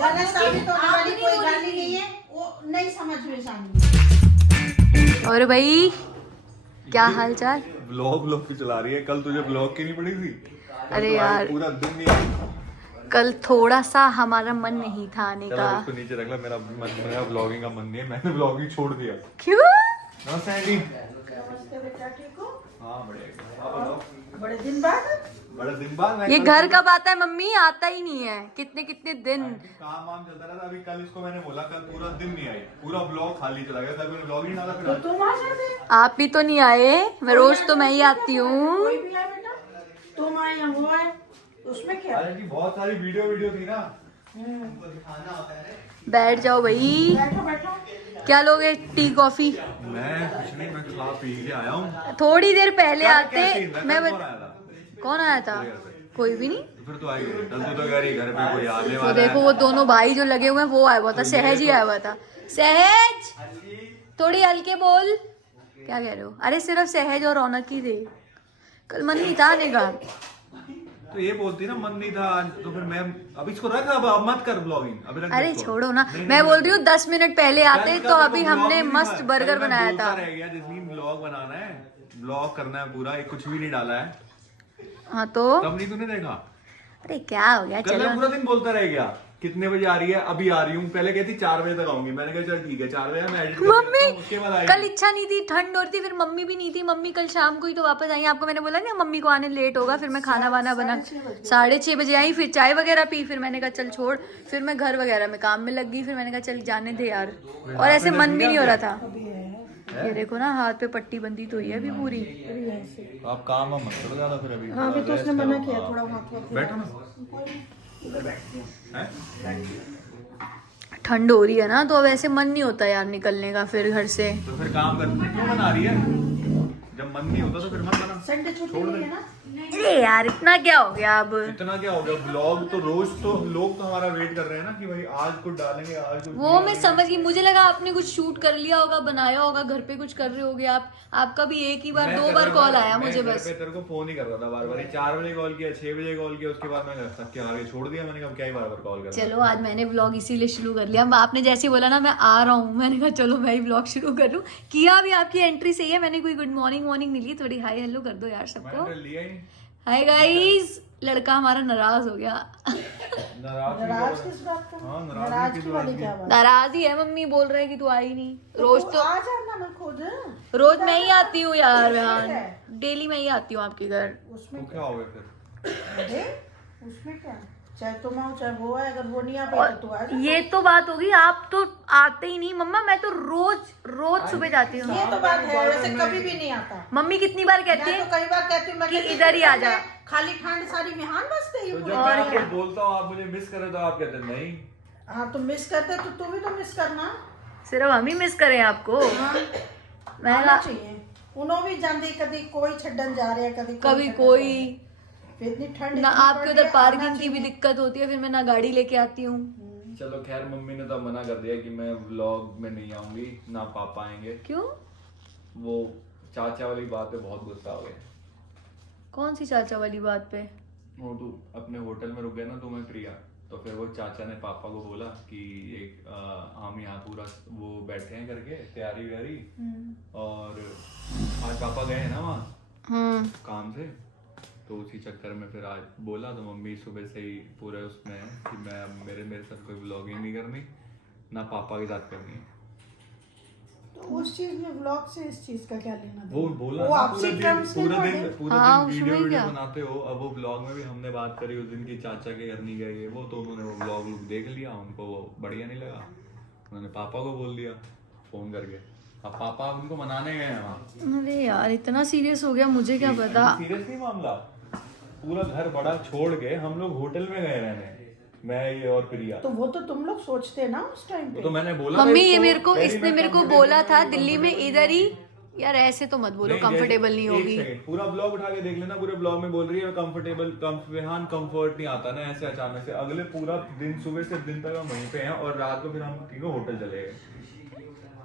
गलत साबित होने वाली कोई गाली नहीं है, वो नहीं समझ में शामिल। और भाई क्या हाल चाल? ब्लॉग की चला रही है। कल तुझे ब्लॉग की नहीं पड़ी थी? अरे यार पूरा दिन नहीं आई। कल थोड़ा सा हमारा मन नहीं था आने चलो का। इसको नीचे रख ला। मेरा ब्लॉगिंग का मन नहीं है। मैंने ब्लॉगिंग छोड़ दिया। क्यों? नमस्ते आंटी। नमस्ते बेटा, ठीक हो? हाँ बढ़िया। आप बताओ। बड़े दिन बाद। बड़े दिन बाद मैं ये कल घर कब आता है मम्मी? आता ही नहीं है कितने कितने दिन। काम वाम चलता रहा था। अभी कल इसको मैंने बोला कल पूरा दिन नहीं आई। पूरा ब्लॉग खाली चला गया। कल मैंने ब्लॉग ही नहीं डाला। तो फिर तुम आ जाते। आप भी तो नहीं आए। मैं रोज तो मैं ही आती हूँ। कोई भी आए बेटा, तुम आए या वो आए, उसमें क्या? अरे की बहुत सारी वीडियो थी ना। बैठ जाओ भाई। बैठो बैठो। क्या लोगे? Tea coffee? मैं कुछ नहीं, मैं खा पी के आया हूँ। थोड़ी देर पहले क्या आते सीन था? मैं कल कौन आया था? कौन आया था? तेरे घर पे? कोई भी नहीं। फिर तो आई गई। कल तो घर पे कोई आने तो वाला देखो है। वो दोनों भाई जो लगे हुए हैं वो आया हुआ था। सहज ही आया हुआ था। सहज थोड़ी हल्के बोल। क्या कह रहे हो? अरे सिर्फ सहज और रौनक ही थे। कल मन नहीं था आने का। तो ये बोलती ना मन नहीं था आज, तो फिर मैं अब इसको रख। अब मत कर ब्लॉगिंग। अभी रख अरे इसको। छोड़ो ना। नहीं, मैं नहीं, बोल नहीं, रही हूँ 10 मिनट पहले आते कल तो का अभी ब्लॉग हमने नहीं मस्त था। बर्गर कल मैं बनाया बोलता था। रह गया जिसमें ब्लॉग बनाना है, ब्लॉग करना है पूरा। एक कुछ भी नहीं डाला है। हाँ तो तब नहीं तूने देखा? अरे क्या हो गया? कल मैं चलो पूरा दिन बोलता रह गया कितने बजे आ रही है। अभी आ रही हूँ। पहले कहती 4 बजे तक आऊंगी। मैंने कहा चल ठीक है 4 बजे मैं एडिट करके मम्मी रखता हूँ, उसके बाद आएगी। कल इच्छा नहीं थी, ठंड हो रही थी, फिर मम्मी भी नहीं थी। मम्मी कल शाम को ही तो वापस आई। आपको मैंने बोला ना मम्मी को आने लेट होगा। फिर मैं खाना वाना बना 6:30 बजे आई। फिर चाय वगैरह पी। फिर मैंने कहा चल छोड़। फिर मैं घर वगैरह में काम में लग गई। फिर मैंने कहा चल जाने दे यार। और ऐसे मन भी नहीं हो रहा था। ये देखो ना हाथ पे पट्टी बंधी तो हुई है अभी पूरी। आप काम मत करो ज्यादा फिर अभी। हाँ अभी तो उसने मना किया थोड़ा वहाँ बैठो ना। ठंड हो रही है ना तो अब ऐसे मन नहीं होता यार निकलने का फिर घर से। तो फिर काम कर क्यों बना रही है? जब मन नहीं होता तो फिर मत बना। संडे छुट्टी नहीं है ना। अरे यार इतना क्या हो गया अब? इतना क्या हो गया? ब्लॉग तो रोज तो लोग तो हमारा वेट कर रहे हैं ना कि भाई आज कुछ डालेंगे, आज कुछ वो मैं समझ गई। मुझे लगा आपने कुछ शूट कर लिया होगा, बनाया होगा, घर पे कुछ कर रहे होगे आप। आपका भी एक ही बार 2 बार कॉल आया मुझे बस। मैं तेरे को फोन ही कर रहा था बार बार। 4 बजे कॉल किया, 6 बजे कॉल किया, उसके बाद मैं थक के आगे छोड़ दिया। मैंने कहा क्या ही बार बार कॉल कर। चलो आज मैंने व्लॉग इसीलिए शुरू कर लिया। आपने जैसे ही बोला ना मैं आ रहा हूँ, मैंने कहा चलो मैं ही व्लॉग शुरू कर लूँ। किया भी आपकी एंट्री सही है। मैंने कोई गुड मॉर्निंग वॉर्निंग नहीं ली। थोड़ी हाई हेलो कर दो यार सबको। मैंने लिया ही। Hi guys. लड़का हमारा नाराज हो गया। नाराज किस बात का? हाँ, नाराज की वाली क्या बात? नाराज ही है। मम्मी बोल रहे कि तू आई नहीं। रोज तो आ जाना ना खुद। रोज मैं ही आती हूँ यार। डेली मैं ही आती हूँ आपके घर। उसमें क्या हो गया फिर? अरे उसमें क्या, चाहे तुम आओ चाहे वो आए, अगर वो नहीं आ पाई तो तू आ जा। ये तो बात होगी। आप तो आते ही नहीं मम्मा। मैं तो रोज सुबह जाती हूँ। ये तो बात है, वैसे कभी भी नहीं आता। मम्मी कितनी बार कहती मैं है तो कई बार कहती हूँ मैं कि कहती हूँ, इधर ही आ जा। खाली ठंड सारी बिहान बसते ही तो पूरे। जब मैं कुछ बोलता हूँ आप मुझे मिस करे तो आप कहते हैं नहीं। हाँ तुम मिस करते तो तू भी तो मिस करना। सिर्फ हम ही मिस करें आपको। हाँ मैं आना चाहिए। उन्हों भी जाते कभी कोई छड्डन जा रहे हैं, कभी कोई फिर इतनी ठंड ना। इतनी आपके पड़ उधर रही है, पार्किंग आना की भी चाहिए। दिक्कत होती है। फिर मैं ना गाड़ी लेके आती हूँ। चलो खैर मम्मी ने तो मना कर दिया कि मैं व्लॉग में नहीं आऊंगी, ना पापा आएंगे। क्यों? वो चाचा वाली बात पे बहुत गुस्सा हो गया। कौन सी चाचा वाली बात पे? वो तो अपने होटल में रुक गए ना तो मैं प्रिया। तो फिर वो चाचा ने पापा को बोला कि एक हम यहाँ पूरा वो बैठे हैं करके तैयारी व्यारी। और आज पापा गए हैं ना वहाँ काम से, तो उसी चक्कर में फिर आज बोला। तो मम्मी सुबह से ही पूरे उसमें है कि मैं मेरे साथ कोई व्लॉगिंग नहीं करनी, ना पापा के साथ करनी है। तो उस चीज में व्लॉग से इस चीज का क्या लेना देना? वो बोला वो ना आपसी terms में पूरा थोड़े। दिन हाँ, वीडियो उसमें क्या? बनाते हो। अब वो ब्लॉग में भी हमने बात करी उस दिन की चाचा के घर नहीं गए वो, तो उन्होंने वो ब्लॉग लुक देख लिया, उनको वो बढ़िया नहीं लगा। उन्होंने पापा को बोल दिया फोन करके। अब पापा उनको मनाने गए हैं वहाँ। अरे यार इतना सीरियस हो गया, मुझे क्या पता। सीरियस नहीं मामला। पूरा घर बड़ा छोड़ के हम लोग होटल में गए रहने, मैं ये और प्रिया। तो वो तो तुम लोग सोचते ना उस टाइम पे। तो मैंने बोला मम्मी था ये इसको, इसने मेरे को बोला था दिल्ली में इधर ही। यार ऐसे तो मत बोलो, कंफर्टेबल नहीं होगी। पूरा ब्लॉग उठा के देख लेना। पूरे ब्लॉग में बोल रही है कंफर्टेबल कंफर्ट नहीं आता ना ऐसे अचानक से। अगले पूरा दिन सुबह से दिन तक हम वहीं पे हैं और रात को फिर हम तीनों होटल चले गए।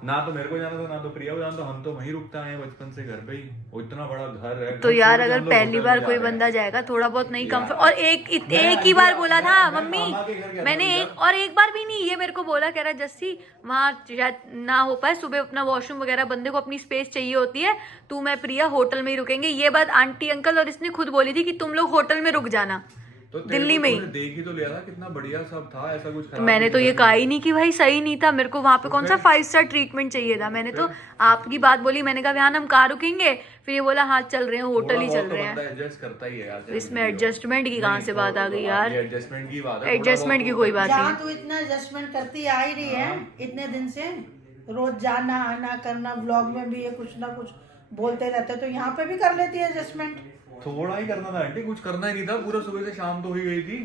ना तो मेरे को जाना था ना तो प्रिया को जाना था, हम तो वहीं रुकते आए हैं बचपन से घर पे ही, वो इतना बड़ा घर है। तो यार अगर पहली बार कोई बंदा जाएगा थोड़ा बहुत नहीं कम्फर्ट, और एक ही बार बोला था मम्मी, मैंने एक बार भी नहीं, ये मेरे को बोला, कह रहा जस्सी वहाँ शायद ना हो पाए, सुबह अपना वॉशरूम वगैरह, बंदे को अपनी स्पेस चाहिए होती है, तू मैं प्रिया होटल में ही रुकेंगे। ये बात आंटी अंकल और इसने खुद बोली थी कि तुम लोग होटल में रुक जाना, तो दिल्ली में ही। देख ही तो लिया था, कितना बढ़िया सब था, ऐसा कुछ खराब मैंने तो ये कहा ही नहीं कि भाई सही नहीं था, मेरे को वहाँ पे कौन सा 5 स्टार ट्रीटमेंट चाहिए था। मैंने तो आपकी बात बोली, मैंने कहा ध्यान हम कहाँ रुकेंगे, फिर ये बोला हाँ चल रहे हैं होटल ही चल रहे हैं। एडजस्ट करता ही है यार, इसमें एडजस्टमेंट की कहाँ से बात आ गई यार, एडजस्टमेंट की बात है, एडजस्टमेंट की कोई बात जहाँ नहीं। तू इतना एडजस्टमेंट करती आ ही रही है इतने दिन से, रोज जाना आना करना, व्लॉग में भी ये कुछ ना कुछ बोलते रहते, तो यहाँ पे भी कर लेती है एडजस्टमेंट। थोड़ा ही करना था आंटी, कुछ करना ही नहीं था, पूरा सुबह से शाम तो हो ही गई थी।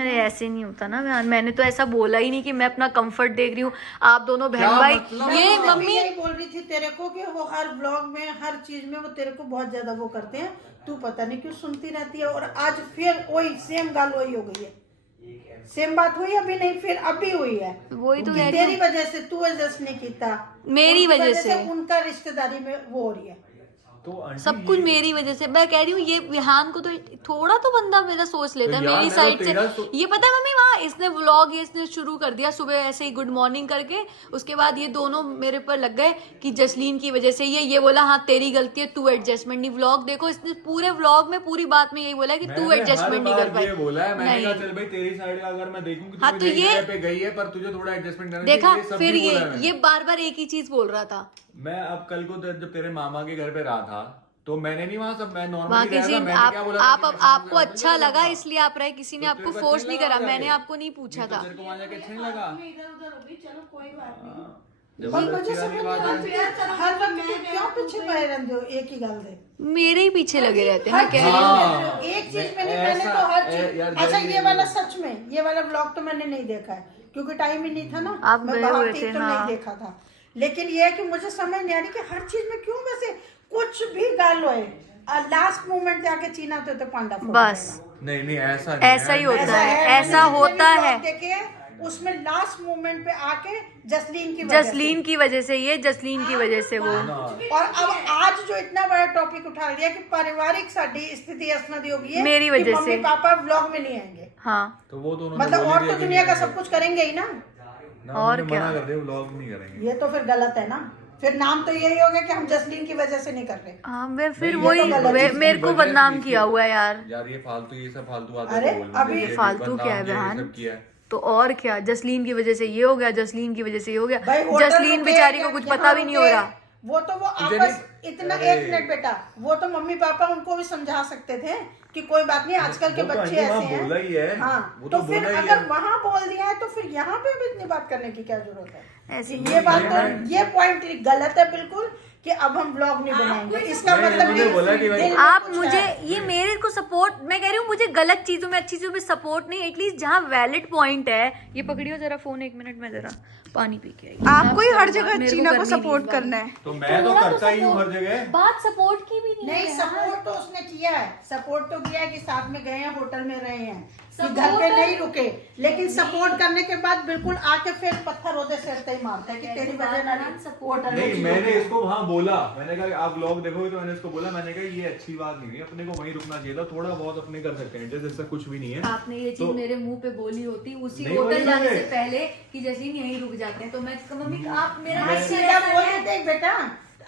अरे ऐसे नहीं होता ना बहन, मैंने तो ऐसा बोला ही नहीं कि मैं अपना कंफर्ट देख रही हूँ, आप दोनों बहन भाई। ये मैं मम्मी यही बोल रही थी तेरे को कि वो हर ब्लॉग में हर चीज में वो तेरे को बहुत ज्यादा वो करते हैं, तू पता नहीं क्यों सुनती रहती है। और आज फिर वही सेम गाल वही हो गई है, सेम बात हुई अभी नहीं, फिर अभी हुई है। वही तो कि तेरी वजह से तू एडजस्ट नहीं किया, मेरी उनकी वजह से उनका रिश्तेदारी में वो हो रही है, तो आंटी सब कुछ मेरी वजह से। मैं कह रही हूँ ये विहान को तो थोड़ा तो बंदा मेरा सोच लेता है तो यार मेरी मैं साइड तो से। तेरा ये पता है मम्मी, वहाँ इसने व्लॉग ये इसने शुरू कर दिया सुबह ऐसे ही गुड मॉर्निंग करके, उसके बाद ये दोनों मेरे पर लग गए कि जसलीन की वजह से ये बोला हाँ तेरी गलती है, तू एडजस्टमेंट नहीं। व्लॉग देखो, इसने पूरे व्लॉग में पूरी बात में यही बोला है कि तू एडजस्टमेंट नहीं कर पाई। बोला है मैंने कहा नहीं चल भाई तेरी साइड का अगर मैं देखूं कि हाँ, तू तो नई ये- जगह पे गई है पर तुझे थोड़ा एडजस्टमेंट करना देखा चाहिए, सब फिर भी बोला है मैंने। ये बार बार एक ही चीज बोल रहा था। मैं अब कल को जब तेरे मामा के घर पे रहा था तो मैंने नहीं वहाँ सब, मैं वहाँ नॉर्मली किसी आपको अच्छा लगा इसलिए आप रहे, किसी ने आपको फोर्स नहीं करा, मैंने आपको नहीं पूछा था। तेरे को वहाँ जाके अच्छा नहीं लगा? इधर उधर होगी, चलो कोई बात नहीं। जबरदस्ती वाली बात है। हर वक्त क्यों पीछे पड़े रहते हो, एक ही गल दे मेरे ही पीछे लगे रहते हैं, हर मैं कह चीज रही हूँ। हाँ। एक चीज में नहीं, मैंने ऐसा- तो हर चीज। यार अच्छा जल्दी- ये वाला सच में, ये वाला ब्लॉग तो मैंने नहीं देखा है क्योंकि टाइम ही नहीं था ना, आप मैं गए बाहर हुए थी थे, तो हाँ। नहीं देखा था। लेकिन ये है कि मुझे समझ नहीं आ रही कि हर चीज में क्यों वैसे कुछ भी गाल होए, लास्ट मोमेंट जाके चीना तो पांडा फोड़ बस देगा। नहीं ऐसा ऐसा ही होता ऐसा है, है, ऐसा मैंने होता जितने भी है। vlog देखे हैं, उसमें लास्ट मोमेंट पे आके जसलीन की वजह से। जसलीन की वजह से, ये जसलीन की वजह से वो। और अब आज जो इतना बड़ा टॉपिक उठा लिया कि पारिवारिक साडी स्थिति असनदी हो गई है मेरी कि वजह मम्मी से। पापा व्लॉग में नहीं आएंगे, हाँ तो वो तो उन्होंने मतलब बोल ही और दिया तो कि दुनिया का नहीं सब कुछ करेंगे ही ना, ना, और उन्होंने क्या। मना कर दिया व्लॉग नहीं करेंगे। ये तो फिर गलत है ना, फिर नाम तो यही हो गया कि हम जसलीन की वजह से नहीं कर रहे। हाँ, मैं फिर नहीं, वही ये तो गलत चीज़ मेरे को वजह बदनाम से किया हुआ है यार। यार ये फालतू, ये सब फालतू बातें अरे, बोल अभी रहे हैं, फालतू बदनाम क्या है किया, ये बहन? सब किया है। तो और क्या, जसलीन की वजह से ये हो गया, जसलीन की वजह से ये हो गया। भाई होटल जसलीन रुके, बेचारी को कुछ यहाँ पता भी नहीं हो रुके, रहा। वो तो वो तुझे आपस नहीं- इतना अरे। 1 मिनट बेटा, वो तो मम्मी पापा उनको भी समझा सकते थे कि कोई बात नहीं, आजकल के वो तो बच्चे आंटी वहाँ ऐसे बोला ही हैं। है, हाँ, वो तो तो फिर बोला ही अगर है। वहाँ बोल दिया है तो फिर यहाँ पे भी इतनी बात करने की क्या जरूरत है? ऐसी ये बात तो, मैं- ये पॉइंट गलत है बिल्कुल कि अब हम ब्लॉग नहीं बनाएंगे, इसका नहीं, मतलब उन्होंने बोला कि भाई- दिल में आप कुछ मुझे है। ये मेरे को सपोर्ट, मैं कह रही हूँ मुझे गलत चीजों में अच्छी चीजों में सपोर्ट नहीं, एटलीस्ट जहाँ वैलिड पॉइंट है। ये पकड़ियो जरा फोन, 1 मिनट में जरा पानी पी के आई। आपको ही हर जगह मेरे को चीना को करनी नहीं सपोर्ट इस करना है। तो मैं तो थोड़ा करता ही हूँ हर support- जगह। बात सपोर्ट की भी नहीं नहीं, है। सपोर्ट तो उसने किया है, सपोर्ट तो किया है कि साथ में गए हैं, होटल में रहे हैं, कि Support घर पे है- नहीं रुके, लेकिन सपोर्ट करने के बाद बिल्कुल आके फिर पत्थर रोदे सिरते ही मारता है कि तेरी वजह ना सपोर्ट होटल में नहीं, चीज़ मैंने होती है। इसको वहाँ बोला, मैंने कहा कि आप व्लॉग देखोगे तो मैंने इसको बोला, मैंने कहा ये अच्छी बात नहीं है, अपने को वहीं रुकना चाहिए था, थोड़ा बहुत अपने कर सकते हैं, जैसे ऐसा कुछ भी नहीं है। आपने ये चीज तो- मेरे मुंह पे बोली होती उसी नहीं होटल बोली जाने मैंने। से पहले कि जैसे यहीं रुक जाते हैं, तो मैं मम्मी आप मेरा हाँ, बच्चा सीधा ऐसा बोल है। देते बेटा,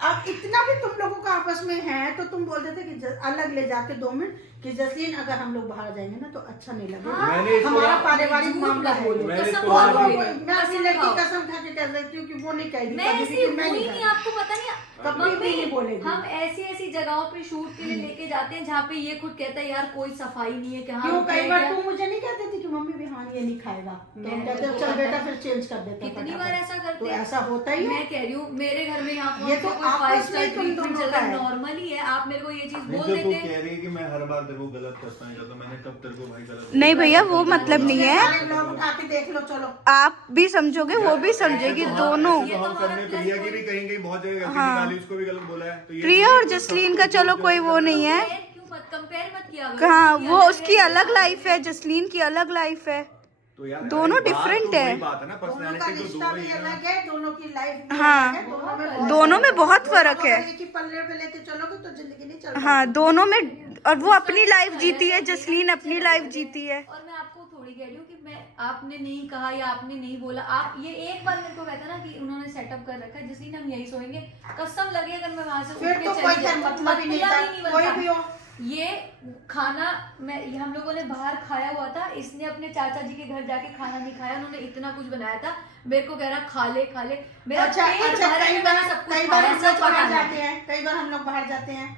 अब इतना भी तुम लोगों का आपस में है तो तुम बोल देते कि अलग ले जाके 2 मिनट कि जसलीन अगर हम लोग बाहर जाएंगे ना तो अच्छा नहीं लगेगा, मैंने इसको- हमारा पारिवारिक झूठ मामला है। बोलो, मैंने कसम इसको खाओ बोला। मेरी, मैं अपनी कसम लड़की खाओ। कसम खा के कह देती हूँ कि वो नहीं कहेगी मैं कभी ऐसी भी कि मैं हुई नहीं नहीं, करूँगी। आपको पता नहीं। कभी भी मम्मी, नहीं बोलेगी। हम ऐसी ऐसी जगहों पे शूट के लिए लेके जाते हैं जहाँ पे ये खुद कहता है यार कोई सफाई नहीं है, कि हाँ क्यों कई बार रुकेगा। तू मुझे नहीं कहती थी कि मम्मी बिहान ये नहीं खाएगा, तो हम मैं कहते तो चल पता- बेटा फिर चेंज कर देते हैं कितनी फटाफट। बार ऐसा करते तो हैं? ऐसा होता ही है। मैं कह रही हूँ मेरे घर में यहाँ ये तो आपस में तुम दोनों का है। नॉर्मल ही है, आप मेरे को ये चीज नहीं, बोल तो तू देते हैं। कह रही है कि मैं हर बार देखो गलत करता हूँ, तो मैंने कब तेरे को भाई गलत नहीं भैया, वो मतलब नहीं है। सारे ब्लॉग उठा के देख लो, चलो। आप भी समझोगे, वो भी समझेगी, दोनों। तो हम सबने प्रिया की भी कहीं कहीं बहुत जगह गलती निकाली, उसको भी गलत बोला है, तो ये प्रिया और जसलीन का चलो कोई वो नहीं है। क्यों मत कंपेयर मत किया करो। कहाँ, उसकी वो अलग उसकी है, अलग लाइफ है, जसलीन की अलग लाइफ है। तो यार दोनों अरे बात different तो है। वही बात है ना, दोनों का पर्सनालिटी तो रिश्ता दोनों भी ही है अलग ना। है, दोनों की लाइफ भी हाँ, अलग है, दोनों में बहुत फर्क है। अगर एक ही पल्ले पे लेके चलोगे तो जिंदगी नहीं चल हाँ, पाती। दोनों में। और वो अपनी लाइफ जीती है, जसलीन अपनी लाइफ जीती है। और मैं आपको थोड़ी कह रही हूँ कि मैं आपने नहीं कहा या आपने नहीं बोला, आप ये एक बार मेरे को कहता ना कि उन्होंने सेटअप कर रखा है जिसलिए हम यही सोएंगे, कसम लगे अगर मैं वहां से उठ फिर के तो चली कोई जाऊँ, तो मतलब ही नहीं था, बनता। कोई भी हो। ये खाना ये हम लोगों ने बाहर खाया हुआ था, इसने अपने चाचा जी के घर जाके खाना नहीं खाया, उन्होंने इतना कुछ बनाया था, मेरे को कह रहा खा ले मेरा अच्छा पेट अच्छा, भरा है, मैंने सब कुछ खाया, हम लोग सच बाहर बताना। जाते हैं, कई बार हम लोग बाहर जाते हैं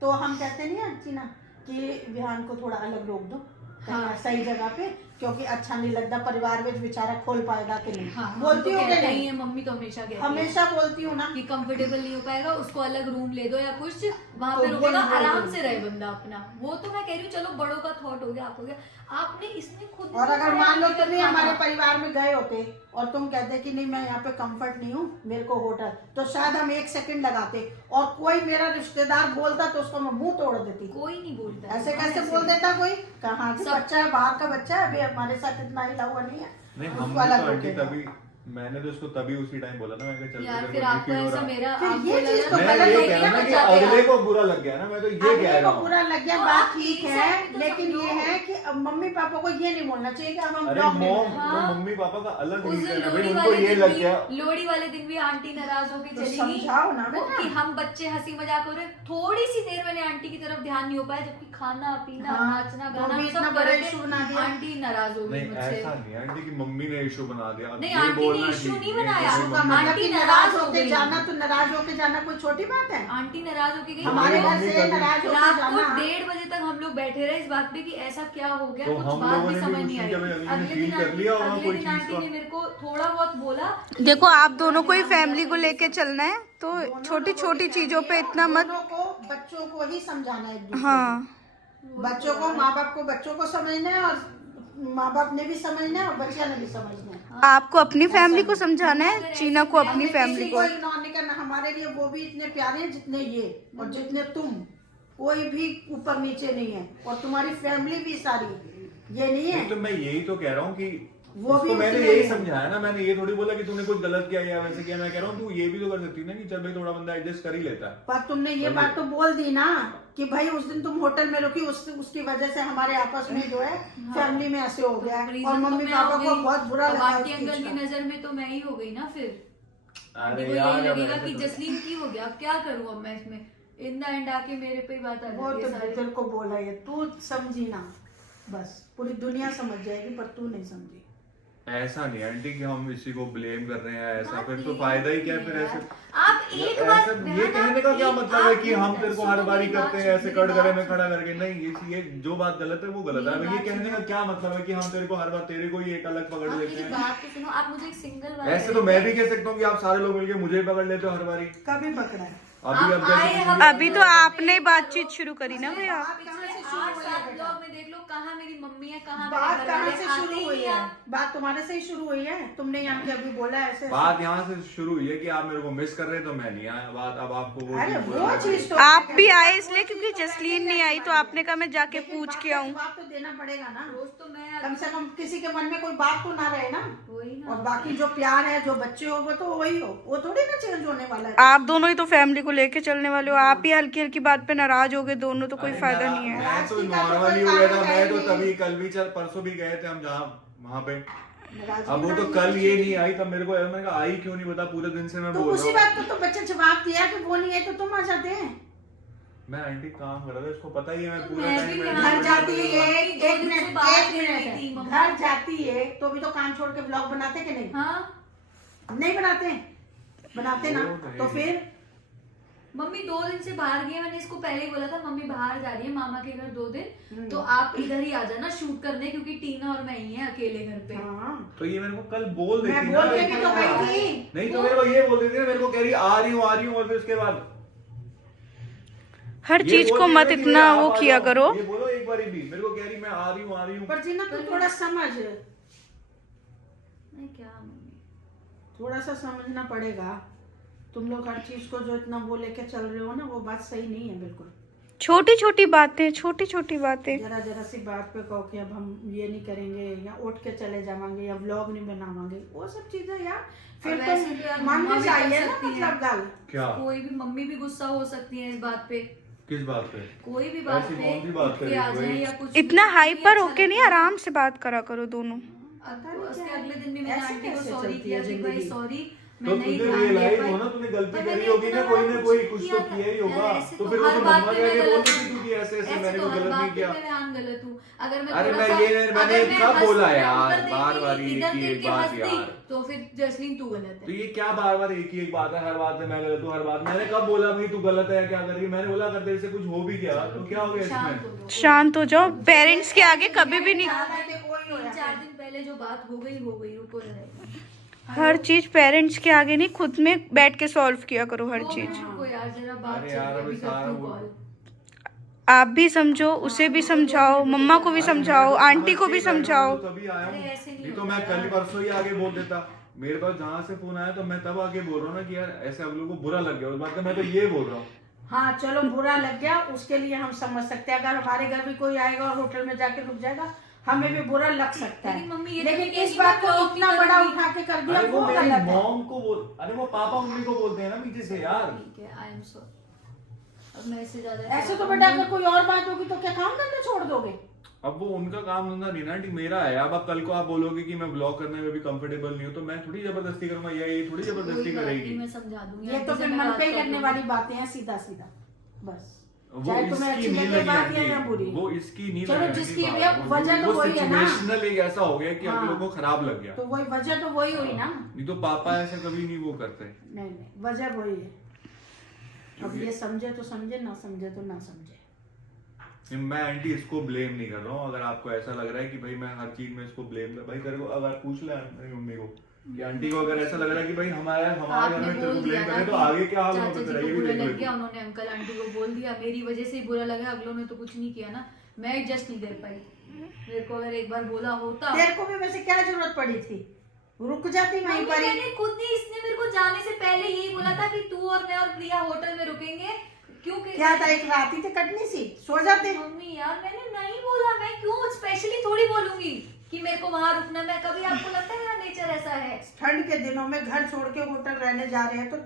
तो हम कहते नहीं है चीना कि विहान को थोड़ा अलग रोक दो, हाँ। सही जगह पे, क्योंकि अच्छा नहीं लगता, परिवार में बेचारा खोल पाएगा कि नहीं। हाँ, हम बोलती तो हूँ कि कहते ही नहीं, हैं, मम्मी तो हमेशा कहती है हमेशा बोलती हूँ ना कि कंफर्टेबल नहीं हो पाएगा, उसको अलग रूम ले दो या कुछ, वहां तो पे रुकेगा, बोल- आराम बोल- से रहे बंदा अपना। वो तो मैं कह रही हूँ चलो बड़ों का थॉट हो गया, आप हो गया, आपने इसने खुद और नहीं अगर खाया मान लो अभी तक तुम्हें खाना। हमारे परिवार में गए होते और तुम कहते कि नहीं मैं यहाँ पे कंफर्ट नहीं हूँ, मेरे को होटल, तो शायद हम 1 सेकंड लगाते, और कोई मेरा रिश्तेदार बोलता तो उसको मैं मुंह तोड़ देती। कोई नहीं बोलता ऐसे हम कैसे बोल देता कोई, कहाँ से सब- बच्चा है, बाहर का बच्चा है, अभी हमारे साथ इतना हिला हुआ नहीं है, नहीं उसको हमने अलग तो आंटी रोकेगा। तभी, मैंने तो उसको तभी उसी टाइम बोला ना, मैं कहा चल यार तेरे फिर को आपको फील हो ऐसा रहा। मेरा फिर आपको ये लगा चीज तो ना- मैं गलत ये होगी कह रहा हूँ ना कि ना, अगले को बुरा लग गया ना, मैं तो ये कह अगले रहा को हूँ। बुरा लग गया, तो बात आप ठीक एक है, साइड तो लेकिन समझो। ये है कि अब मम्मी पापा को ये नहीं बोलना चाहिए कि अब हम अरे ब्लॉग नहीं मॉम, बनाएंगे। हाँ। वो मम्मी पापा का अलग उस रीजन है लोहड़ी भाई, उनको वाले ये दिन लग भी गया। लोहड़ी वाले दिन भी आंटी नाराज होके तो चली समझाओ ना वो बेटा। कि हम बच्चे हंसी मजाक हो रहे, थोड़ी सी देर मैंने आंटी की तरफ ध्यान नहीं हो पाया, जबकि खाना पीना हाँ, नाचना तो गाना भी हम इतना सब बड़ा कर रहे issue थे, बना दिया। आंटी नाराज हो गई नहीं मुझसे। ऐसा नहीं है आंटी की मम्मी ने इशू बना दिया। अब नहीं, ये आंटी ने बोलना issue ठीक नहीं है, बनाया। जैसे इशू का मम्मी- मतलब आंटी कि नाराज नाराज हो होके गई। जाना, तो नाराज होके जाना कोई छोटी बात है। आंटी नाराज होके गई। हमारे घर मम्मी से कभी- नाराज होके रात को जाना। 1:30 बजे तक हम लोग बैठे रहे इस बात पे कि ऐसा क्या हो गया, तो कुछ हम बात लोगों भी ने भी समझ उस नहीं दिन आई। जब अगले दिन अगले feel दिन कर लिया होगा अगले कोई दिन चीज आंटी का। ने मेरे को थोड़ा बहुत बोला। देखो, आप दोनों को ही फैमिली को लेके चलना है, तो छोटी छोटी चीजों पे इतना मत। दोनों को, बच्चों को ही समझाना है एक दूसरे हाँ, को। बच्चों को, माँ बाप को बच्चों को समझना है, और माँ बाप ने भी समझना है और बच्चिया ने भी समझना है। आपको अपनी फैमिली को समझाना है, चीना को अपनी हमने फैमिली किसी को। को इग्नोर नहीं करना, हमारे लिए वो भी इतने प्यारे हैं जितने ये और जितने तुम, कोई भी ऊपर नीचे नहीं है, और तुम्हारी फैमिली भी सारी, ये नहीं है। नहीं, तो मैं यही तो कह रहा हूँ कि वो उसको भी मैंने उतने यही ही- समझाया ना, मैंने ये थोड़ी बोला कि तूने कुछ गलत किया या वैसे किया। मैं कह रहा हूँ तू ये भी तो कर सकती है ना कि चल भाई थोड़ा बंदा एडजस्ट कर ही लेता है। पर तुमने ये बात तो बोल दी ना कि भाई उस दिन तुम होटल में रुकी, उसकी वजह से हमारे आपस में जो है फैमिली में ऐसे हो गया, रीजन और तो मम्मी मैं पापा हो को गई। बहुत बुरा अब लगा आंटी उस अंकल चीज की का। नजर में तो मैं ही हो गई ना फिर। आंटी अरे को यार, यही अब लगेगा ऐसे कि तो- जसलीन की हो गया, अब क्या करूँ अब मैं इसमें, इन द एंड आके मेरे पे ही बात आ वो जाती तो है सारी। तेरे को बोला है, तू समझी ना, बस पूरी दुनिया समझ जाएगी पर तू नहीं समझी। ऐसा नहीं आंटी कि हम इसी को ब्लेम कर रहे हैं, ऐसा बात फिर तो ये फायदा ही क्या है नहीं फिर है ऐसे। यार। आप एक बार ऐसा ये ध्यान कहने का आप क्या एक- मतलब है आप कि हम एक- तेरे को सुनो हर बारी मेरी बात, करते हैं ऐसे मेरी कट गले बात में खड़ा करके? नहीं, ये जो बात गलत है वो गलत है। मेरी अब ये बात कहने का सुनो। क्या मतलब है कि हम तेरे को हर बार तेरे को ही एक अलग पकड़ आप लेते मेरी हैं? बात तो सुनो, आप मुझे एक सिंगल बात ऐसे तो मैं भी कह सकता हूँ कि आप सारे लोग मिलके मुझे ही पकड़ लेते हो हर बारी। कभी पकड़ा है? अभी अब आप आए जैसे हम- अभी तो आपने बातचीत शुरू करी ना भैया। पिछले 8-7 ब्लॉग में देख लो, कहाँ मेरी मम्मी है, कहाँ मेरे बात घर कहाँ वाले, से आते शुरू ही हुई नहीं है? आप। बात तुम्हारे से ही शुरू हुई है, तुमने यहाँ के अभी बोला ऐसे। बात यहाँ से शुरू हुई है कि आप मेरे को मिस कर रहे हैं तो मैं नहीं आया। बात अब आपको वो अरे चीज़ वो बुरा लग रही है। चीज तो आप भी आए इसलिए क्योंकि जसलीन नहीं आई, तो आपने कहा मैं जाके लेकिन पूछ बात के का आऊं। जवाब तो देना पड़ेगा ना, रोज तो मैं कम से कम किसी के मन में कोई बात तो ना रहे ना। वही ना। और बाकी जो प्यार है, जो बच्चे हो, वो तो वही हो, वो थोड़ी ना चेंज होने वाला है। आप दोनों ही तो फैमिली को लेके चलने वाले हो, आप ही हल्की हल्की बात पे नाराज हो गए दोनों, तो कोई अरे फायदा नहीं है। मैं तो नाराजगी का तो नॉर्मली कोई हो गया था। कारण है मैं तो नहीं। तभी कल भी चल परसों भी गए थे हम जहाँ वहाँ पे। नाराजगी अब वो तो का कल नहीं ये है। नहीं आई तब मेरे को मैंने कहा आई क्यों नहीं बता, पूरे दिन से मैं तो बोल उसी रहा हूँ। बात को तो बच्चे जवाब दिया कि वो नहीं है तो तुम आ जाते हैं। मैं आंटी काम कर रहा था, इसको पता ही है मैं तो पूरा मैं टाइम भी घर जाती है, मम्मी दो एक दिन से मिनट, बाहर एक गई हुई थी, मिनट, मम्मी। घर जाती है तो भी तो काम छोड़ के ब्लॉग बनाते कि नहीं? हाँ, नहीं बनाते? बनाते ना, वो तो है तो ही। फिर मम्मी 2 दिन से बाहर गई है, मैंने इसको पहले ही बोला था मम्मी बाहर जा रही है मामा के घर 2 दिन, तो आप इधर ही आ जाना शूट करने, क्योंकि टीना और मैं ही हैं अकेले घर पे। हाँ, तो ये मेरे को कल बोल देती मैं ना, बोल के लेकिन भी तो गई थी। नहीं तो मेरे को ये बोल देती ना, मेरे को कह रही आ रही हूँ और फिर उसके बाद हर ये चीज बोल को देती मत ना कि इतना भैया वो आप आ किया जाओ। करो। ये बोलो एक बार भी, मेरे को कह रही मैं आ रही हूँ। पर जीना तू थोड़ा समझ, नहीं क्या मम्मी, थोड़ा सा समझना पड़ेगा। तुम लोग हर चीज को जो इतना वो लेके चल रहे हो ना, वो बात सही नहीं है बिल्कुल। छोटी छोटी बातें, छोटी छोटी बातें। जरा जरा सी बात पे कहो कि अब हम ये नहीं करेंगे या उठ के चले जावांगे या व्लॉग नहीं बनावांगे, वो सब चीजें यार फिर और वैसे भी यार तो मन मम्मा में भी चाहिए कर ना, सकती मतलब गल क्या? कोई भी मम्मी भी गुस्सा हो सकती है इस बात पे, किस बात पे? कोई भी बात ऐसी पे कौन सी बात उठ के करी आ कोई? जाए या कुछ इतना भी, हाइपर अच्छा होके नहीं, लगता है। आराम से बात करा करो दोनों। उसके अगले दिन भी मैंने ऐसे आंटी को कैसे सॉरी चलती किया है कि भाई जिंदगी? सॉरी तो मैं नहीं तुझे ध्यान दे रियलाइज पाई। हो ना, तूने गलती पर करी मैंने होगी ना, इतना कोई ना कोई कुछ तो किया था। किया ही होगा। यार ऐसे तो फिर वो हर तो बात मम्मा पे कह मैं के गलत बोलती थी हूँ। तू कि ऐसे ऐसे मैंने तो कोई हर गलत बात नहीं पे किया। मैं बयान गलत हूँ। अगर मैं अरे थोड़ा मैं सा- ये मैंने अगर मैं कब हंस बोला के यार, उधर देखी, बार-बार ये इधर की देख एक के बात हंस दी, यार। तो फिर जसलीन तू गलत तो है। ये क्या बार-बार एक ही एक बात है, हर बात में मैं गलत हूँ, हर बात मैंने कब बोला भाई तू गलत है क्या कर रही है? मैंने बोला अगर तेरे से कुछ हो भी गया तो क्या हो गया शांत इसमें? हो जाओ। शांत हो जाओ, पेरेंट्स के आगे कभी भी नहीं। 3-4 दिन पहले जो बात हो गई रुको जरा। हर चीज पेरेंट्स के आगे नहीं, खुद में बैठ के सॉल्व किया करो हर 2 चीज। मिनट रुको यार, जरा बात अरे चल यार, रही है, अभी अभी करती सारा हूँ वो- कॉल। आप भी समझो, उसे भी समझाओ, मम्मा को भी अरे समझाओ, मैं तो आंटी को समझ भी के ही बैठा हूँ, समझाओ। तो तभी आया अरे हूँ। ऐसे नहीं नहीं तो होता मैं कल यार। परसों ही आगे बोल देता। मेरे पास जहाँ से फोन आया तो मैं तब आगे बोल रहा हूँ ना कि यार ऐसे हम लोगों को बुरा लग गया उस बात का, मैं तो ये बोल रहा हूँ। हाँ चलो बुरा लग गया, उसके लिए हम समझ सकते हैं। अगर हमारे घर भी कोई आएगा और होटल में जाके रुक जाएगा, हमें भी बुरा लग सकता लेकिन मम्मी है, ये लेकिन तो नहीं इस कहेगी बात को मैं vlog इतना नहीं बड़ा करूंगी। उठा के कर दिया अरे वो वो मेरी गलत है। मॉम को बोल, अरे वो पापा मम्मी को बोलते हैं ना पीछे से यार। ठीक है, आई एम सॉरी। अब मैं इससे ज्यादा ऐसे तो बेटा अगर कोई और बात होगी तो क्या काम धंधा छोड़ दोगे? अब वो उनका काम धंधा नहीं ना आंटी, मेरा है। अब कल को आप बोलोगे कि मैं ब्लॉग करने में भी कंफर्टेबल नहीं हूँ तो मैं थोड़ी जबरदस्ती करूंगा या ये थोड़ी जबरदस्ती करेगी। मैं समझा दूंगी। ये तो फिर मन पे ही लगने वाली बातें हैं, सीधा सीधा बस। वो चाहे तुम्हें इसकी अच्छी नहीं लगे लगी बात या आंटी, बुरी, वो इसकी नहीं चलो लगी जिसकी आंटी भी है, बात। वजह तो वो वही है ना। सिचुएशनल एक ऐसा हो गया कि हम हाँ। लोगों को खराब लग गया। तो वही वजह तो वही हुई ना। नहीं तो पापा ऐसे कभी नहीं वो करते। नहीं नहीं, वजह वही है। अब ये समझे तो समझे, ना समझे तो ना समझे। मैं आंटी इसको ब्लेम नहीं कर रहा हूँ। अगर आपको ऐसा लग रहा है कि भाई मैं हर चीज में इसको ब्लेम कर, भाई तेरे को अगर पूछ ले मेरी मम्मी को कि आंटी को अगर ऐसा लग रहा है कि भाई हमारे घर में तेरे को ब्लेम कर रहे तो आगे क्या हाल होगा तेरा, ये भी बुरा देख लग ले गया, तू। उन्होंने अंकल आंटी को बोल दिया, मेरी वजह से ही बुरा लगा, अगलों ने तो कुछ नहीं किया ना, मैं एडजस्ट नहीं कर पाई। मेरे को अगर एक बार बोला होता, तेरे को भी वैसे क्या जरूरत पड़ी थी, रुक जाती वहीं पर ही। मैंने खुद नहीं, इसने मेरे को जाने से पहले यही बोला था कि तू और मैं और प्रिया होटल में रुकेंगे, क्योंकि क्या था, एक रात ही तो कटनी सी, सो जाते। मम्मी यार मैंने नहीं बोला, मैं क्यों स्पेशली थोड़ी बोलूंगी कि मेरे को वहां रुकना। मैं कभी, आपको लगता है मेरा नेचर ऐसा है? ठंड के दिनों में घर छोड़ के होटल रहने जा रहे हैं तो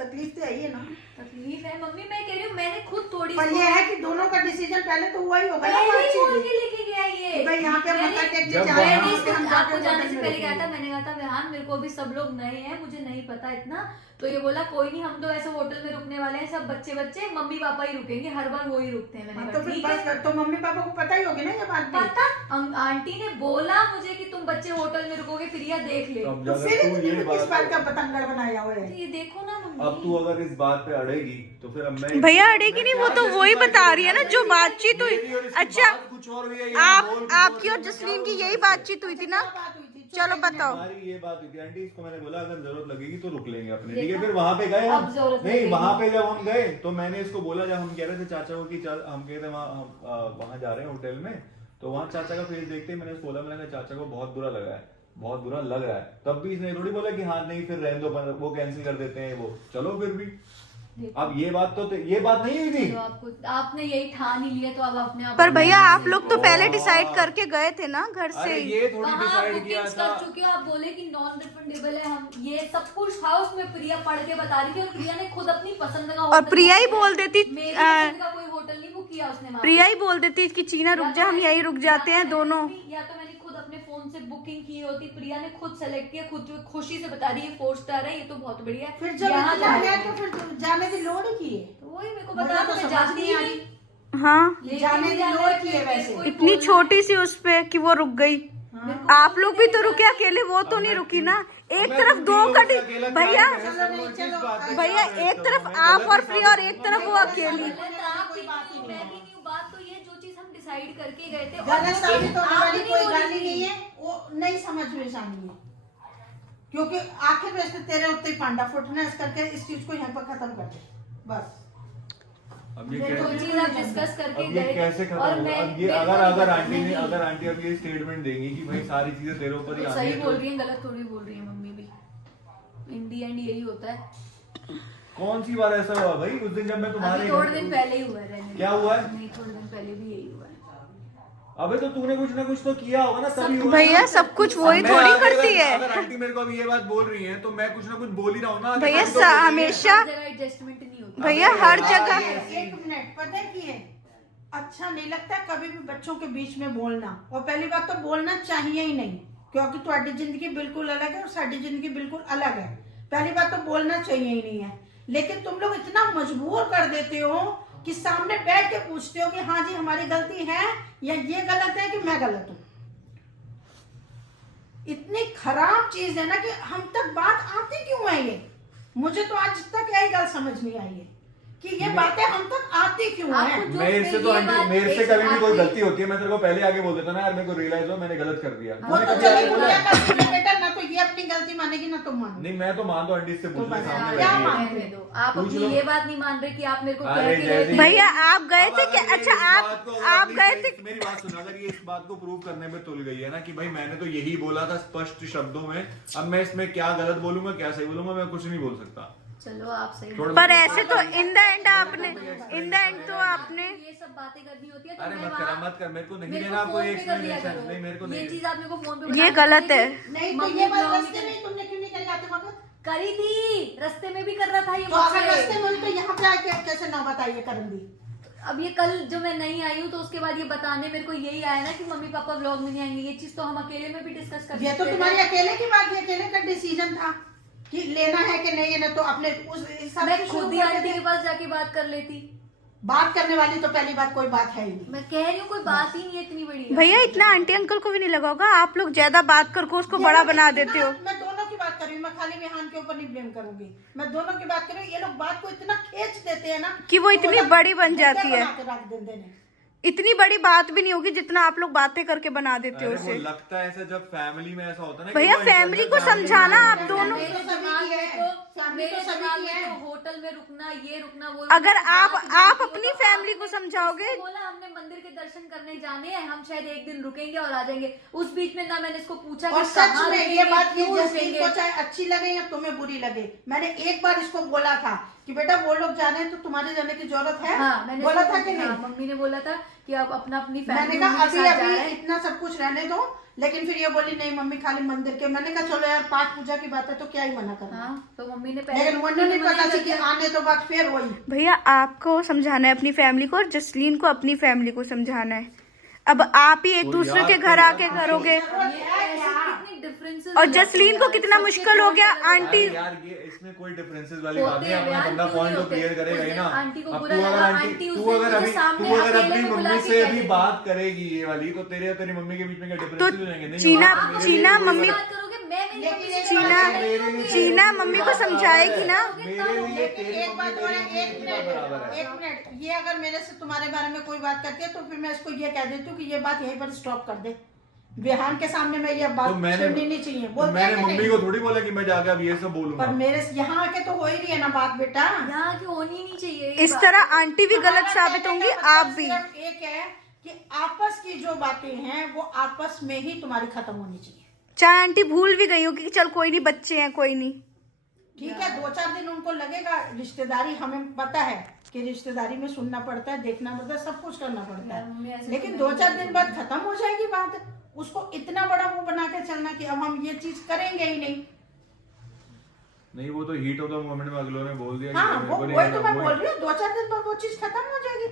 तकलीफ तो है ही है ना। तकलीफ है मम्मी, मैं कह रही हूँ मैंने खुद थोड़ी पर ये है कि दोनों का डिसीजन पहले तो हुआ ही होगा ना, पहले ही बोल बातचीत। के लेके गया ये। भाई यहाँ पे मैंने- मक्का टेकने जब जा रहे हैं, वहाँ- वहाँ पे हम आपको जाके जाने होटल से में पहले कहा था, रुकेंगे। मैंने कहा था विहान मेरे को अभी सब लोग नए हैं, मुझे नहीं पता इतना, तो ये बोला कोई नहीं, हम तो ऐसे होटल में रुकने वाले हैं, सब बच्चे बच्चे, मम्मी पापा ही रुकेंगे, हर बार वो ही रुकते हैं। मैंने हाँ, कहा तो फिर ठीक है। बस, तो मम्मी पापा को पता ही होगी ना ये बात की। पता, आंटी ने बोला मुझे कि तुम बच्चे होटल में रुकोगे, प्रिया देख ले। अब तो अगर फिर तू ये इतनी किस बात का बात, पतंगड़ बनाया हुआ तो है? ये देखो ना मम्मी, अब तू अगर इस बात पे अड़ेगी तो फिर अब मैं भैया अड़ेगी नहीं, वो तो वही बता रही है ना जो बातचीत हुई। मेरी और इसकी अच्छा, बात कुछ और हुई है, ये आप बोल कुछ आपकी और और है, जसलीन मैं की क्या यही बोलूं? बातचीत हुई थी ना? बात हुई थी, चलो बताओ। हमारी ये बात हुई थी आंटी, इसको मैंने बोला अगर जरूरत लगेगी तो रुक लेंगे अपने, ठीक है। फिर वहां पे गए अब जरूरत नहीं, लगेगी। वहां पे जब हम गए तो मैंने इसको बोला, जब हम कह रहे थे चाचा को कि चल, हम कह रहे वहां जा रहे हैं होटल में, तो वहां चाचा का फेस देखते ही मैंने इसको बोला, मैंने कहा चाचा को बहुत बुरा लगा है, बहुत बुरा लग रहा है। तब भी इसने थोड़ी बोला कि हाँ नहीं फिर रहने दो, वो कैंसिल कर देते हैं वो, चलो फिर भी। अब ये बात तो ये बात नहीं हुई थी। तो आपको, आपने यही ठान ही लिया, तो अब अपने आप पर भैया आप लोग तो पहले डिसाइड करके गए थे ना घर से अरे ही। ये थोड़ी कहाँ डिसाइड किया bookings था। कर चुके हो आप, बोले कि नॉन रिफंडेबल है, हम ये सब कुछ था उसमें, प्रिया पढ़ के बता रही थी, और प्रिया ने खुद अपनी पसंद का और होटल प्रिया ही बुक किया। बोल देती, मेरी पसंद का कोई होटल नहीं बुक किया उसने वहाँ पे। प्रिया ही बोल देती कि चीना रुक जा, हम यही रुक जाते हैं दोनों। या तो मैंने खुद अपने फोन से बुकिंग की होती, प्रिया ने खुद सेलेक्ट किया, खुद खुशी से बता रही है 4 स्टार है, ये तो बहुत बढ़िया है, फिर जब यहाँ इतना जाओ। है तो फिर जाने की लोड़ ही की है। तो वही मेरे को मुझे बता, तो मैं समझ जाती नहीं ही आई। नहीं। हाँ, लेकिन जाने की जाने लोड़ में की है मेरे वैसे। को इतनी बोलना- छोटी सी उस पे कि वो रुक गई। मेरे को आप लोग भी तो रुके अकेले, वो तो नहीं रुकी ना। एक तरफ दो कटी भैया, भैया एक तरफ आप और प्रिया और एक तरफ वो अकेली। गलत आप भी नहीं हो, मैं भी नहीं हूँ, बात तो ये जो चीज हम डिसाइड करके गए थे, और गलत वो साबित चीज होने आप वाली नहीं कोई बोली गाली थी। नहीं है, वो नहीं समझ में शामिल है, क्योंकि आखिर में से तेरे उत्ते ही पांडा फुटना, इस करके इस चीज को यहाँ पर खत्म कर दे बस। अब ये जो कैसे, चीज आप डिस्कस करके अब ये गए कैसे थे, खत्म और होगा? मैं अब ये मेरे को अगर नहीं अगर पता, आंटी ने नहीं। अगर आंटी अब ये स्टेटमेंट देंगी कि भाई सारी चीजें तेरे ऊपर ही तो आनी सही है बोल तो रही है, गलत थोड़ी बोल रही है मम्मी भी, इन दी एंड यही होता है। कौन सी बार ऐसा हुआ भाई? उस दिन जब मैं तुम्हारे अभी थोड़े दिन पहले ही हुआ है। क्या हुआ है? नहीं, थोड़े दिन पहले भी यही हुआ है। अबे तो तूने कुछ ना कुछ तो किया होगा ना, तभी हुआ भैया ना। सब कुछ अब वही मैं थोड़ी आगे करती अगर- है अगर आंटी मेरे को अभी ये बात बोल रही है तो मैं कुछ ना कुछ बोल ही रहा हूँ ना। भैया आंटी तो बोल रही है। हमेशा हर जगह एडजस्टमेंट नहीं होती। भैया हर जगह एक मिनट, पता है कि है अच्छा नहीं लगता कभी भी बच्चों के बीच में बोलना, और पहली बात तो बोलना चाहिए ही नहीं, क्योंकि तुम्हारी जिंदगी बिल्कुल अलग है और साडी जिंदगी बिल्कुल अलग है। पहली बात तो बोलना चाहिए ही नहीं है, लेकिन तुम लोग इतना मजबूर कर देते हो कि सामने बैठ के पूछते हो कि हाँ जी हमारी गलती है या ये गलत है कि मैं गलत हूँ। इतनी खराब चीज है ना कि हम तक बात आती क्यों है ये, मुझे तो आज तक यही गल समझ नहीं आई है कि ये बातें हम तक आती क्यों है। आपको जो मेरे से तो ये आंटी बात मेरे से एक कभी भी कोई आखिरी- गलती होती है मैं तेरे को पहले आगे बोल देता ना, यार मेरे को रियलाइज हो मैंने गलत कर दिया। वो तूने तो कभी आगे चली बोला दुनिया है? का रूल है बेटा, ना तो ये अपनी गलती मानेगी ना तुम मानो। नहीं मैं तो मान दो, आंटी से पूछ ले बस सामने क्या बैठी है। मान- रहने दो। आप पूछ अपनी लो। ये बात नहीं मान रहे कि आप मेरे को अरे कह के गए जैसे- थे। भैया आप गए अब थे अगर कि ये अच्छा इस बात को अगर आप अपनी गए सही- थे मेरी बात सुनो, अगर ये इस बात को प्रूव करने में तुल गई है ना कि भाई मैंने तो यही बोला था स्पष्ट शब्दों में, अब मैं इसमें क्या गलत बोलूंगा क्या सही बोलूंगा मैं कुछ नहीं बोल सकता। चलो आप सही छोड़ पर दो। ऐसे तो इन द एंड आपने तो आपने ये सब बातें करनी होती है तो अरे मैं मत वहाँ- करा मत कर, मेरे को नहीं मेरे देना को आपको फोन पे कर दिया एक्सप्लेनेशन। करो। नहीं मेरे को ये नहीं चीज आप मेरे को फोन पे ये बता गलत दीजिए है। कि नहीं तो मम्मी ये बात ब्लॉग रास्ते में तुमने क्यों नहीं करी आते वक्त? करी थी, रास्ते में भी कर रहा था ये तो अगर मुझसे। रास्ते में हुई तो यहाँ पे आके कैसे ना बताइए करूंगी। अब ये कल जो मैं नहीं आई हूँ तो उसके बाद ये बताने मेरे को यही आया ना कि मम्मी पापा व्लॉग में नहीं आएंगे। ये चीज तो हम अकेले में भी डिस्कस कर ये तो सकते थे। तुम्हारी अकेले की बात है, अकेले का डिसीजन था कि लेना है कि नहीं है, तो अपने उस हिसाब मैं से खुद शुरू ही करते आंटी थे। के पास जाके बात कर लेती। बात करने वाली तो पहली बात कोई बात है ही नहीं। मैं कह रही हूँ कोई बात ही नहीं है इतनी बड़ी। भैया इतना आंटी अंकल को भी नहीं लगा होगा, आप लोग ज्यादा बात करके उसको बड़ा बना देते हो। मैं दोनों की बात कर रही हूँ, मैं खाली विहान के ऊपर नहीं ब्लेम करूंगी, मैं दोनों की बात कर रही हूँ। ये लोग बात को इतना खींच देते हैं ना कि वो इतनी लगता बड़ी बन जाती है। बना के रख देते हैं। इतनी बड़ी बात भी नहीं होगी जितना आप लोग बातें करके बना देते हो अरे वो उसे। लगता है ऐसा जब फैमिली में ऐसा होता है ना कि भैया वो फैमिली को इंटरनल फैमिली समझाना में आप है। दोनों। मेरे तो सभी दिमाग की है, में तो फैमिली मेरे तो सभी दिमाग की में है। तो होटल में रुकना, ये रुकना, वो अगर रुकना, आप बात नहीं आप होती, अपनी वो तो फैमिली को आपने समझाओगे। इसको बोला हमने मंदिर के दर्शन करने जाने हैं, हम शायद एक दिन रुकेंगे और आ जाएंगे। उस बीच में ना मैंने इसको पूछा और कि सच कहाँ में ये रुकेंगे, बात ये क्यों जसमीन रुकेंगे। को चाहे अच्छी लगे या तुम्हें बुरी लगे, मैंने एक बार इसको बोला था कि बेटा वो लोग जाने तो तुम्हारे जाने की जरूरत है। हाँ, मैंने बोला इसको था कि पूछा, नहीं? मम्मी ने बोला था कि आप अपना अपनी मैंने फैमिली कहा के अभी साथ जा अभी रहे हैं। इतना सब कुछ रहने दो, लेकिन फिर ये बोली नहीं मम्मी खाली मंदिर के। मैंने कहा चलो यार पाठ पूजा की बात है तो क्या ही मना करना। हाँ, तो मम्मी ने लेकिन उन्होंने नहीं मना पता कर कि दिया। आने तो बात फिर वही। भैया आपको समझाना है अपनी फैमिली को और जसलीन को अपनी फैमिली को समझाना है। अब आप ही एक दूसरे के घर आके करोगे। ये ऐसे कितनी differences और हो जाती जसलीन है को यार, कितना सबके मुश्किल हो गया। थोड़ा सा आंटी अरे यार ये इसमें कोई डिफरेंसेस वाली होते बात नहीं है, हैं अपना यार, बंदा क्यों पॉइंट नहीं तो क्लियर होते? करेगा ही ना। आंटी को अब बुरा तू अगर लगा, आंटी आंटी उस तू दिन अगर मुझे अभी सामने तू अगर अकेले अपनी में बुला मम्मी के से कह अभी देती। बात करेगी ये वाली तो तेरे और तेरी मम्मी के बीच में क्या तो डिफरेंसेस हो जाएंगे? नहीं चीना होगा। आप चीना अपनी मम्मी बात करोगे, मैं मेरी मम्मी से चीना बात करूंगी। चीना मम्मी को समझाएगी ना। मेरे लिए लेकिन तेरी एक बात मम्मी और है, मेरी एक मम्मी के बराबर मिनट है। एक मिनट, ये अगर मेरे से तुम्हारे बारे में कोई बात करती है तो फिर मैं इसको ये कह देती हूँ कि ये बात यहीं पर स्टॉप कर दे। विहान के सामने मैं ये बात तो मैंने सुननी नहीं चाहिए। तो बोलते मैंने हैं कि मम्मी नहीं? को थोड़ी बोला कि मैं जाके अब ये सब बोलूंगा। पर मेरे यहाँ आके तो हो ही रही है ना बात बेटा। यहाँ की होनी नहीं चाहिए ये इस बात। तरह आंटी भी गलत हमारा साबित कहने होंगी, का मतलब आप भी। सिर्फ एक है कि आपस की जो बातें हैं वो आपस में ही तुम्हारी खत्म होनी चाहिए। चाहे आंटी भूल भी गई होगी कि चल कोई नहीं, बच्चे हैं कोई नहीं। ठीक है, 2-4 दिन उनको लगेगा। रिश्तेदारी हमें पता है कि रिश्तेदारी में सुनना पड़ता है, देखना पड़ता है, सब कुछ करना पड़ता यार, मम्मी है, ऐसे लेकिन तो 2-4 दिन बाद खत्म हो जाएगी बात। उसको इतना बड़ा वो बना के चलना कि अब हम ये चीज करेंगे ही नहीं। नहीं वो तो हीट ऑफ द मोमेंट में अगलों ने बोल दिया कि हाँ, मेरे वो को नहीं वही तो मैं करना, बोल रही हूँ, 2-4 दिन बाद वो चीज खत्म हो जाएगी।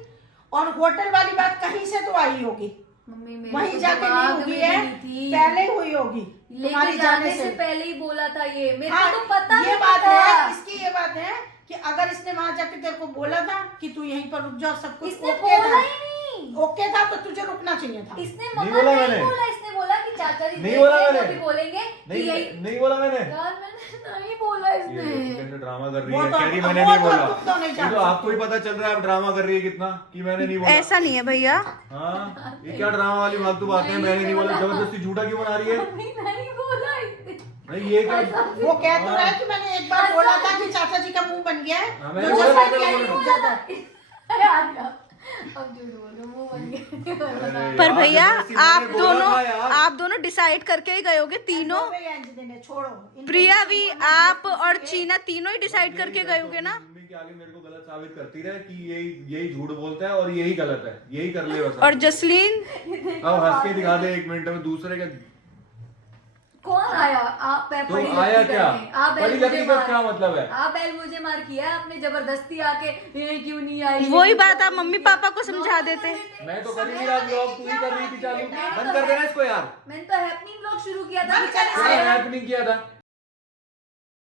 और होटल वाली बात कहीं से तो आई होगी, मम्मी मेरे वहीं को जाके नहीं दिमाग हुई में है, नहीं थी। पहले हुई होगी तुम्हारी लेके जाने जाने से पहले ही बोला था ये। मेरे हाँ, को तो पता ये नहीं बात था। है, इसकी ये बात है कि अगर इसने वहां जाके तेरे को बोला था कि तू यहीं पर रुक जा और सब कुछ इसने ओके बोला था, ही नहीं। ओके था तो तुझे रुकना चाहिए था। इसने नहीं मम्मा बोला नहीं मैंने। बोला, इसने बोला कि चाचा जी नहीं देख बोला रहे हैं, मैंने। वो भी बोलेंगे कि नहीं यही। नहीं बोला मैंने। यार मैंने नहीं बोला ये इसने। देखो कैसे ड्रामा कर रही वो है, तो- कह रही वो मैंने तो नहीं बोला। तुम तो नहीं ये जानते। तो आपको ही पता चल रहा है आप ड्रामा कर रही है कितना कि मैंने नहीं बोला। ऐसा नहीं है भैया। हाँ ये क्या ड्रामा वाली फालतू बात है, मैंने नहीं बोला, जबरदस्ती झूठा क्यों बना रही है? मम्मी नहीं बोला इसने। नहीं ये क्या वो कह तो रहा है कि मैंने एक बार बोला था कि चाचा जी का मुंह बन गया है, हाँ, तो मैंने जब बोला मैं था, कह रही मैंने हूँ, बोला ज्यादा। अरे आ गया। अब झूठ बोल रहे हो, मुंह बन गया। अरे पर यार, भैया जबरदस्ती मैंने आप बोला दोनों था यार। आप दोनों डिसाइड करके ही गए होगे तीनों। छोड़ो, प्रिया भी, आप और चीना तीनों ही डिसाइड करके गए होगे ना। मम्मी कि आगे मेरे को गलत साबित करती रहे कि यही झूठ बोलता है और यही गलत है, यही कर ले बस। और जसलीन अब हंस के दिखा दे 1 मिनट में दूसरे का। कौन आया? आप तो आया क्या? पड़ी लकड़ी का क्या मतलब है? आप बैल मुझे मार किया आपने जबरदस्ती आके, ये क्यों नहीं आई? वही बात आप मम्मी पापा को समझा देते। मैं तो कर ही नहीं रहा ब्लॉग, तू ही कर रही थी चालू। बंद कर देना इसको यार। मैंने तो हैपनिंग ब्लॉग शुरू किया था। हैपनिंग किया था।